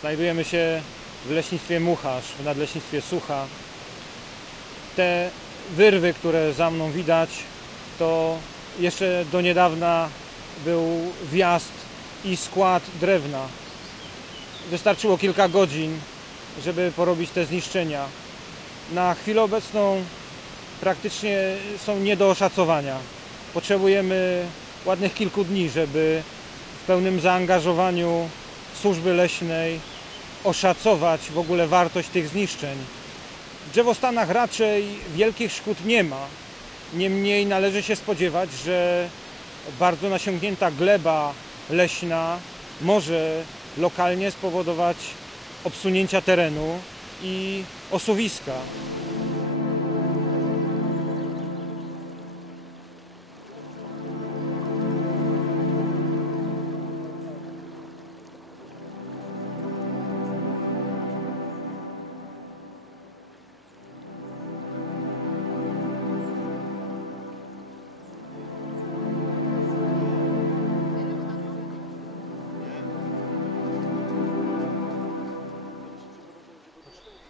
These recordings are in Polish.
Znajdujemy się w leśnictwie Mucharz, w nadleśnictwie Sucha. Te wyrwy, które za mną widać, to jeszcze do niedawna był wjazd i skład drewna. Wystarczyło kilka godzin, żeby porobić te zniszczenia. Na chwilę obecną praktycznie są nie do oszacowania. Potrzebujemy ładnych kilku dni, żeby w pełnym zaangażowaniu służby leśnej oszacować w ogóle wartość tych zniszczeń. W drzewostanach raczej wielkich szkód nie ma. Niemniej należy się spodziewać, że bardzo nasiągnięta gleba leśna może lokalnie spowodować obsunięcia terenu i osuwiska.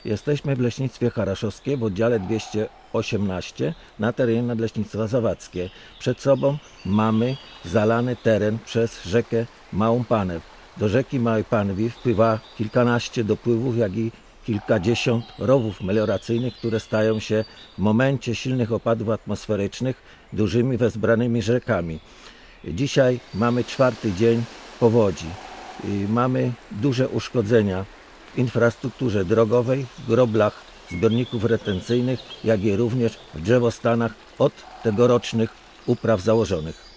Jesteśmy w leśnictwie Haraszowskie w oddziale 218 na terenie Nadleśnictwa Zawadzkie. Przed sobą mamy zalany teren przez rzekę Małą Panew. Do rzeki Małej Panwi wpływa kilkanaście dopływów, jak i kilkadziesiąt rowów melioracyjnych, które stają się w momencie silnych opadów atmosferycznych dużymi wezbranymi rzekami. Dzisiaj mamy czwarty dzień powodzi. Mamy duże uszkodzenia w infrastrukturze drogowej, w groblach zbiorników retencyjnych, jak i również w drzewostanach od tegorocznych upraw założonych.